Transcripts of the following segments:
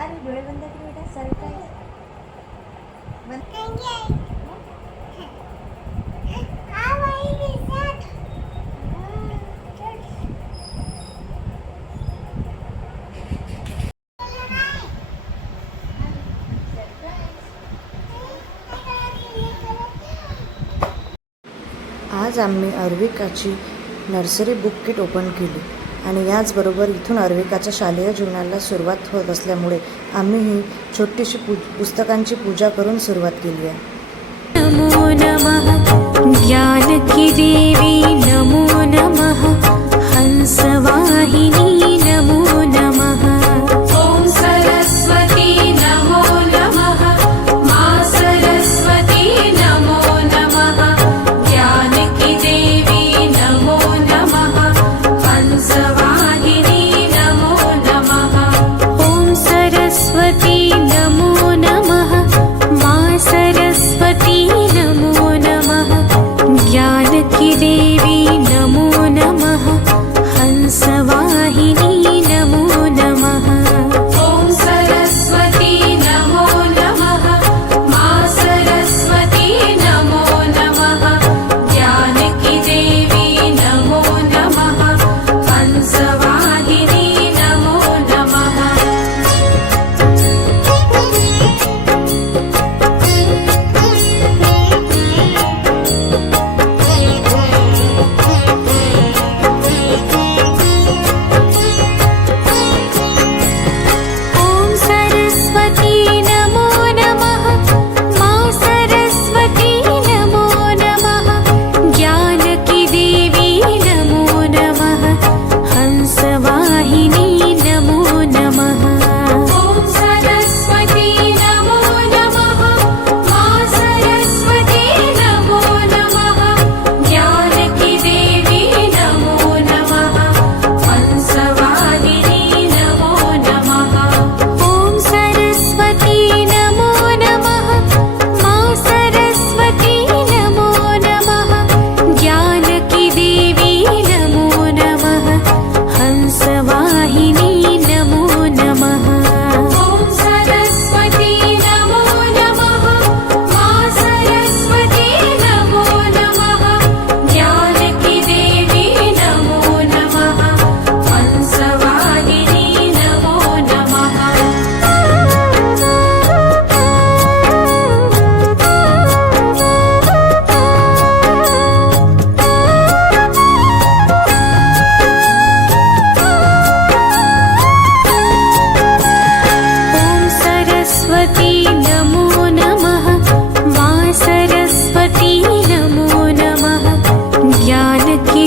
अरे डोळे बंद कर बेटा सरप्राईज आज आम्ही अर्विकाची नर्सरी बुक किट ओपन केली. आणि याचबरोबर इथून अर्विकाच्या शालेय जीवनाला सुरुवात होत असल्यामुळे आम्ही ही छोटीशी पू पुस्तकांची पूजा करून सुरुवात केली आहे. नमो नमः. जानकी देवी லட்சுமி தேவி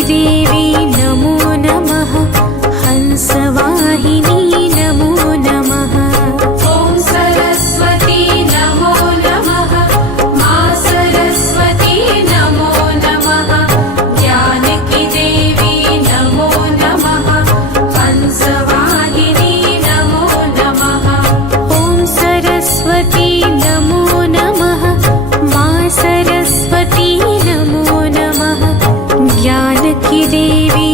देवी नमो नमः। हंसवाहिनी देवी